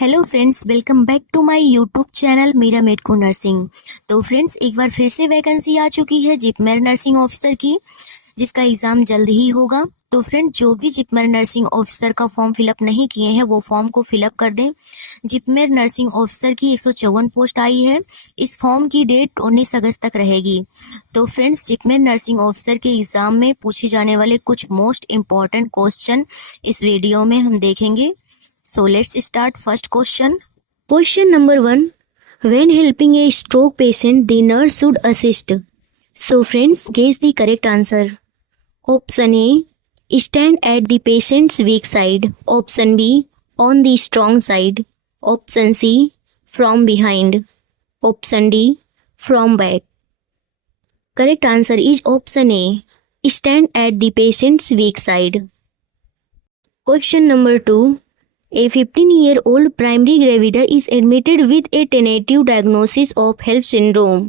Hello friends, welcome back to my YouTube channel Meera Medco nursing. तो friends, एक बार फिर से वैकेंसी आ चुकी है जिपमेर नर्सिंग ऑफिसर की, जिसका एग्ज़ाम जल्द ही होगा। तो फ्रेंड, जो भी जिपमेर नर्सिंग ऑफिसर का फॉर्म फिलअप नहीं किए हैं वो फॉर्म को फिलअप कर दें। जिपमेर नर्सिंग ऑफिसर की 154 पोस्ट आई है। इस फॉर्म की डेट 19 अगस्त तक रहेगी। तो फ्रेंड्स, जिपमेर नर्सिंग ऑफिसर के एग्ज़ाम में पूछे जाने वाले कुछ मोस्ट इम्पॉर्टेंट क्वेश्चन इस वीडियो में हम देखेंगे। So let's start first question. Question number 1. When helping a stroke patient, the nurse should assist. So friends, guess the correct answer. Option A. Stand at the patient's weak side. Option B. On the strong side. Option C. From behind. Option D. From back. Correct answer is option A. Stand at the patient's weak side. Question number 2. A 15-year-old primary gravida is admitted with a tentative diagnosis of HELLP syndrome.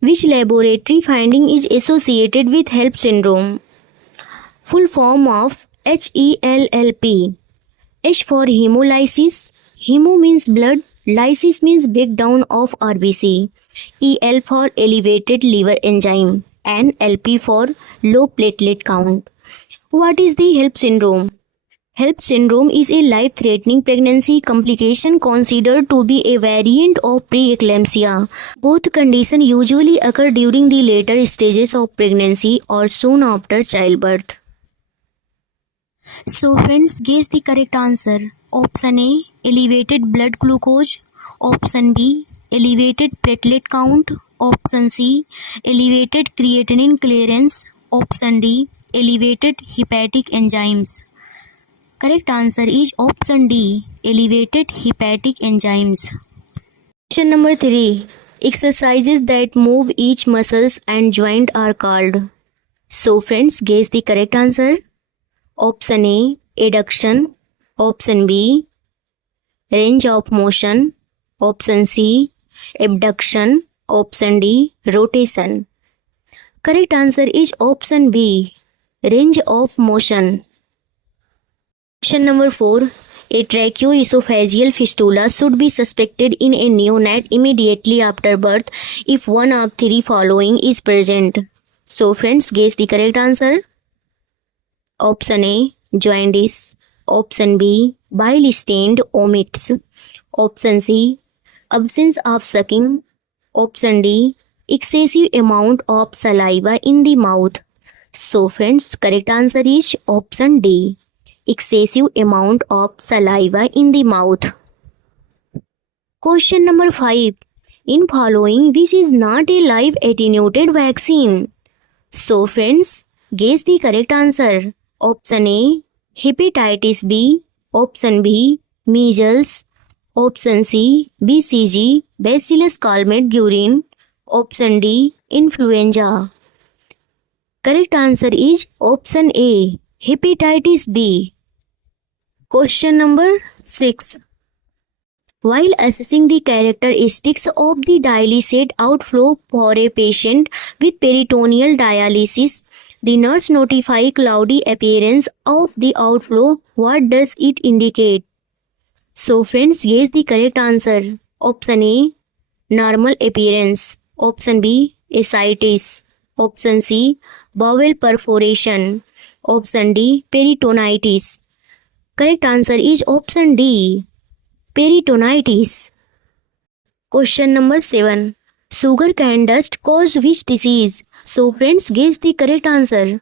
Which laboratory finding is associated with HELLP syndrome? Full form of HELLP. H for hemolysis. Hemo means blood. Lysis means breakdown of RBC. EL for elevated liver enzyme. And LP for low platelet count. What is the HELLP syndrome? HELLP syndrome is a life-threatening pregnancy complication considered to be a variant of preeclampsia. Both conditions usually occur during the later stages of pregnancy or soon after childbirth. So friends, guess the correct answer. Option A, elevated blood glucose. Option B, elevated platelet count. Option C, elevated creatinine clearance. Option D, elevated hepatic enzymes. Correct answer is option D, elevated hepatic enzymes. Question number 3. Exercises that move each muscles and joint are called. So friends, guess the correct answer. Option A, adduction. Option B, range of motion. Option C, abduction. Option D, rotation. Correct answer is option B, range of motion. Question number 4. A tracheoesophageal fistula should be suspected in a neonate immediately after birth if one of three following is present. So friends, guess the correct answer. Option A, jaundice. Option B, bile stained omits. Option C, absence of sucking. Option D, excessive amount of saliva in the mouth. So friends, correct answer is option D, excessive amount of saliva in the mouth. Question number 5. In following, which is not a live attenuated vaccine? So friends, guess the correct answer. Option A, hepatitis B. Option B, measles. Option C, BCG, Bacillus calmette-guerin. Option D, influenza. Correct answer is option A, hepatitis B. Question number 6. While assessing the characteristics of the dialysate outflow for a patient with peritoneal dialysis, the nurse notify cloudy appearance of the outflow. What does it indicate? So friends, guess the correct answer. Option A, normal appearance. Option B, ascites. Option C, bowel perforation. Option D, peritonitis. Correct answer is option D, peritonitis. Question number 7. Sugar cane dust cause which disease? So friends, guess the correct answer.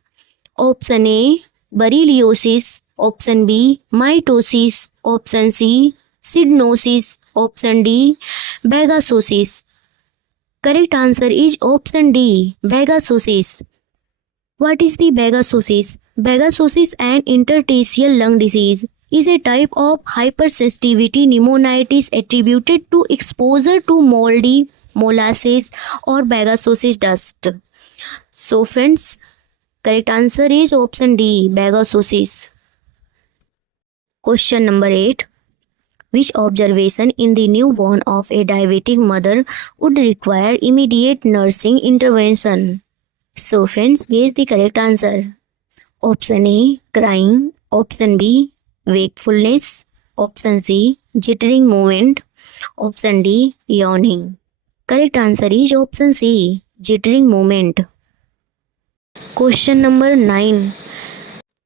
Option A, borreliosis. Option B, mitosis. Option C, sidnosis. Option D, bagasosis. Correct answer is option D, bagasosis. What is the bagasosis? Bagasosis, an interstitial lung disease, is a type of hypersensitivity pneumonitis attributed to exposure to moldy, molasses or bagasosis dust. So friends, correct answer is option D, bagasosis. Question number 8. Which observation in the newborn of a diabetic mother would require immediate nursing intervention? So friends, guess the correct answer. Option A, crying. Option B, wakefulness. Option C, jittering movement. Option D, yawning. Correct answer is option C, jittering movement. Question number 9.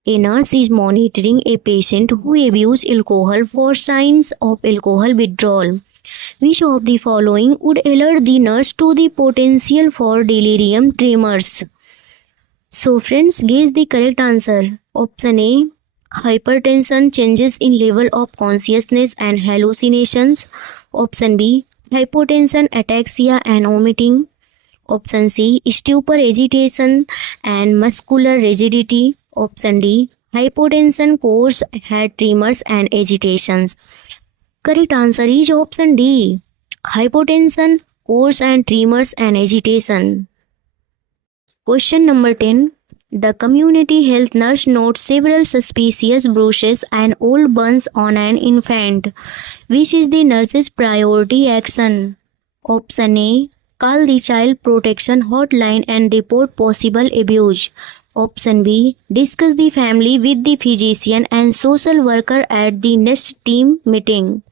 A nurse is monitoring a patient who abused alcohol for signs of alcohol withdrawal. Which of the following would alert the nurse to the potential for delirium tremors? So friends, guess the correct answer. Option A, hypertension, changes in level of consciousness and hallucinations. Option B, hypotension, ataxia and vomiting. Option C, stupor, agitation and muscular rigidity. Option D, hypotension, cause head tremors and agitations. Correct answer is option D, hypotension, cause and tremors and agitation. Question number 10. The community health nurse notes several suspicious bruises and old burns on an infant. Which is the nurse's priority action? Option A, call the child protection hotline and report possible abuse. Option B, discuss the family with the physician and social worker at the next team meeting.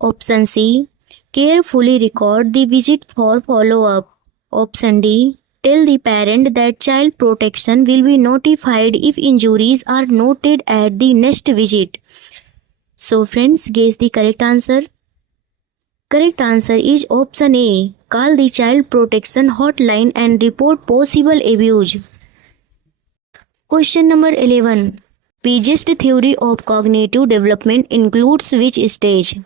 Option C, carefully record the visit for follow-up. Option D, tell the parent that child protection will be notified if injuries are noted at the next visit. So friends, guess the correct answer. Correct answer is option A, call the child protection hotline and report possible abuse. Question number 11. Piagest theory of cognitive development includes which stage?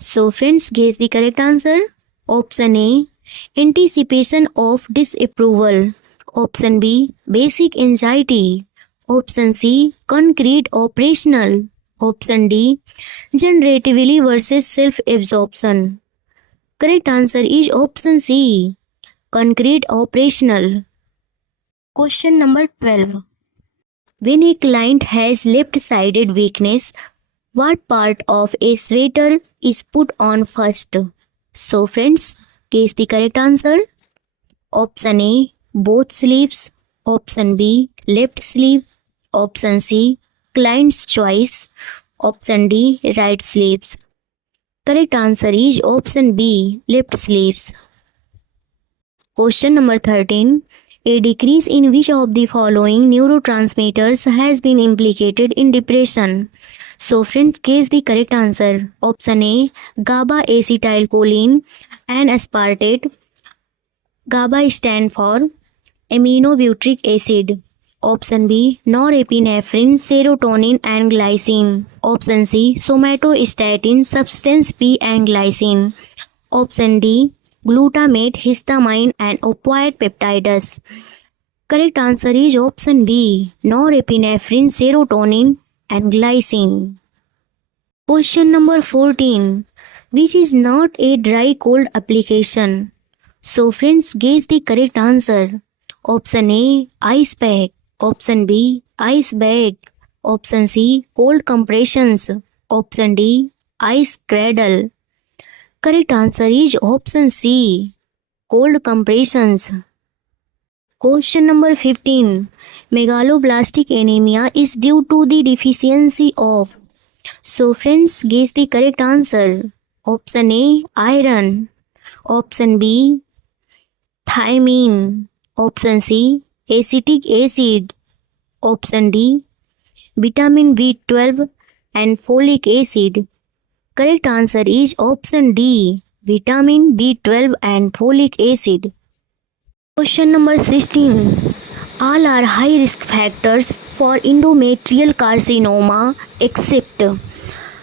So friends, guess the correct answer. Option A, anticipation of disapproval. Option B, basic anxiety. Option C, concrete operational. Option D, generatively versus self-absorption. Correct answer is option C, concrete operational. Question number 12. When a client has left-sided weakness, what part of a sweater is put on first? So friends, guess the correct answer. Option A, both sleeves. Option B, left sleeve. Option C, client's choice. Option D, right sleeves. Correct answer is option B, left sleeves. Question number 13. A decrease in which of the following neurotransmitters has been implicated in depression? So friends, guess the correct answer. Option A, GABA acetylcholine and aspartate. GABA stand for aminobutyric acid. Option B, norepinephrine, serotonin and glycine. Option C, somatostatin, substance P and glycine. Option D, glutamate, histamine and opioid peptides. Correct answer is option B, norepinephrine, serotonin and glycine. Question number 14. Which is not a dry cold application? So friends, guess the correct answer. Option A, ice pack. Option B, ice bag. Option C, cold compressions. Option D, ice cradle. Correct answer is option C, cold compressions. Question number 15. Megaloblastic anemia is due to the deficiency of. So friends, guess the correct answer. Option A, iron. Option B, thiamine. Option C, acetic acid. Option D, vitamin B12 and folic acid. Correct answer is option D, vitamin B12 and folic acid. Question number 16. All are high risk factors for endometrial carcinoma except.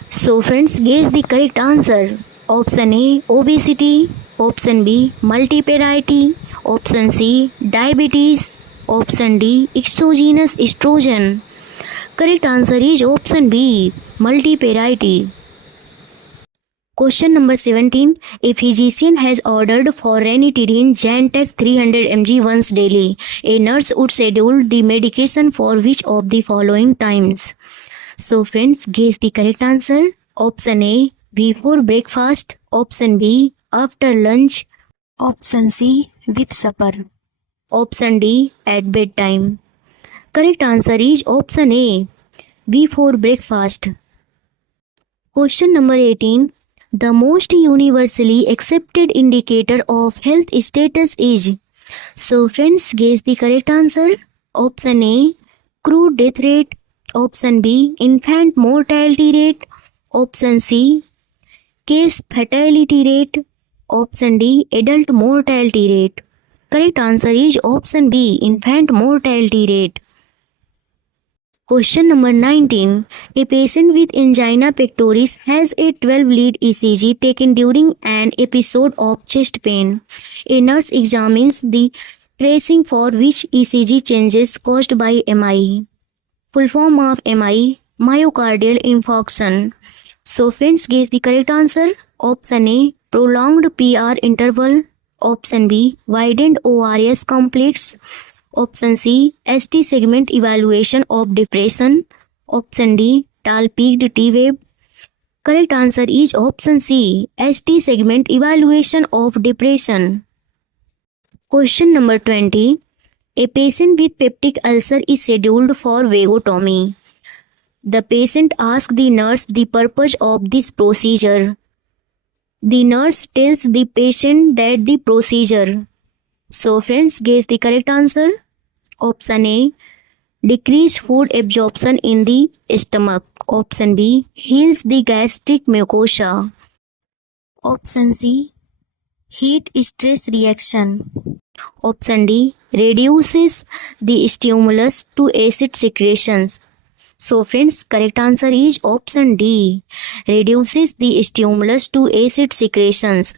So friends, guess the correct answer. Option A, obesity. Option B, multiparity. Option C, diabetes. Option D, exogenous estrogen. Correct answer is option B, multiparity. Question number 17. A physician has ordered for ranitidine Zantac 300 mg once daily. A nurse would schedule the medication for which of the following times? So friends, guess the correct answer. Option A, before breakfast. Option B, after lunch. Option C, with supper. Option D, at bedtime. Correct answer is option A, before breakfast. Question number 18. The most universally accepted indicator of health status is. So friends, guess the correct answer. Option A, crude death rate. Option B, infant mortality rate. Option C, case fatality rate. Option D, adult mortality rate. Correct answer is option B, infant mortality rate. Question number 19. A patient with angina pectoris has a 12-lead ECG taken during an episode of chest pain. A nurse examines the tracing for which ECG changes caused by MI. Full form of MI, myocardial infarction. So friends, guess the correct answer. Option A, prolonged PR interval. Option B, widened ORS complex. Option C, ST segment evaluation of depression. Option D, tall-peaked T-wave. Correct answer is option C, ST segment evaluation of depression. Question number 20. A patient with peptic ulcer is scheduled for vagotomy. The patient asks the nurse the purpose of this procedure. The nurse tells the patient that the procedure. So friends, guess the correct answer. Option A, decrease food absorption in the stomach. Option B, heals the gastric mucosa. Option C, heat stress reaction. Option D, reduces the stimulus to acid secretions. So friends, correct answer is option D, reduces the stimulus to acid secretions.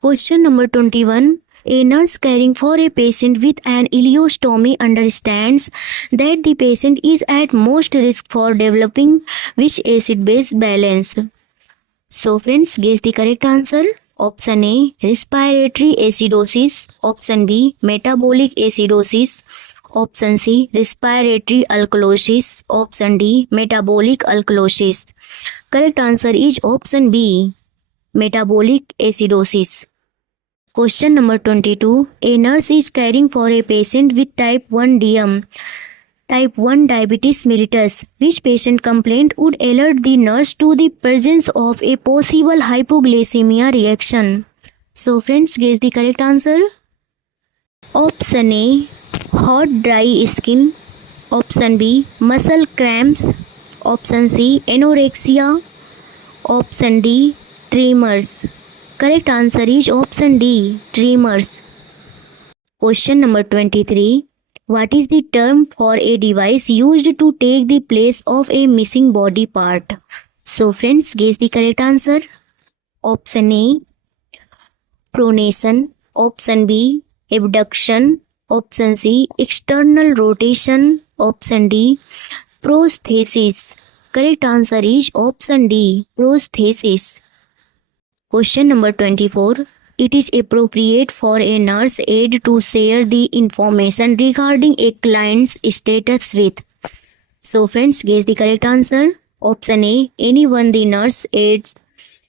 Question number 21. A nurse caring for a patient with an ileostomy understands that the patient is at most risk for developing which acid-base balance. So friends, guess the correct answer. Option A, respiratory acidosis. Option B, metabolic acidosis. Option C, respiratory alkalosis. Option D, metabolic alkalosis. Correct answer is option B, metabolic acidosis. Question number 22. A nurse is caring for a patient with type 1 DM, type 1 diabetes mellitus. Which patient complaint would alert the nurse to the presence of a possible hypoglycemia reaction? So friends, guess the correct answer. Option A, hot dry skin. Option B, muscle cramps. Option C, anorexia. Option D, tremors. Correct answer is option D, tremors. Question number 23. What is the term for a device used to take the place of a missing body part? So friends, guess the correct answer. Option A, pronation. Option B, abduction. Option C, external rotation. Option D, prosthesis. Correct answer is option D, prosthesis. Question number 24. It is appropriate for a nurse aide to share the information regarding a client's status with. So friends, guess the correct answer. Option A, anyone the nurse aide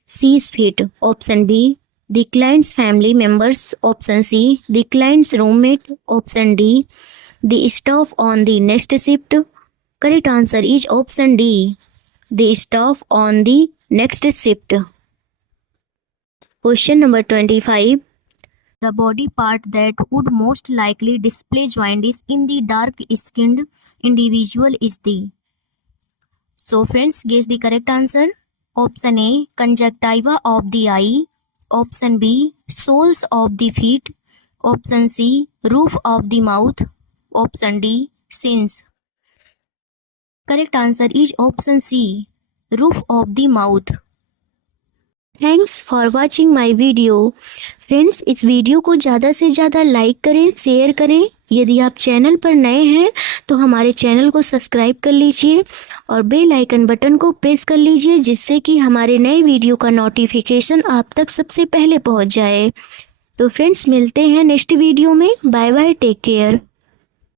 sees fit. Option B, the client's family members. Option C, the client's roommate. Option D, the staff on the next shift. Correct answer is option D, the staff on the next shift. Question number 25. The body part that would most likely display jaundice in the dark-skinned individual is the. So friends, guess the correct answer. Option A, conjunctiva of the eye. Option B, soles of the feet. Option C, roof of the mouth. Option D, sins. Correct answer is option C, roof of the mouth. Thanks for watching my video. Friends, इस video को ज़्यादा से ज़्यादा like करें, share करें. यदि आप channel पर नए हैं तो हमारे चैनल को सब्सक्राइब कर लीजिए और बेल आइकन बटन को प्रेस कर लीजिए, जिससे कि हमारे नए वीडियो का नोटिफिकेशन आप तक सबसे पहले पहुंच जाए. तो फ्रेंड्स, मिलते हैं नेक्स्ट वीडियो में. Bye bye, take care.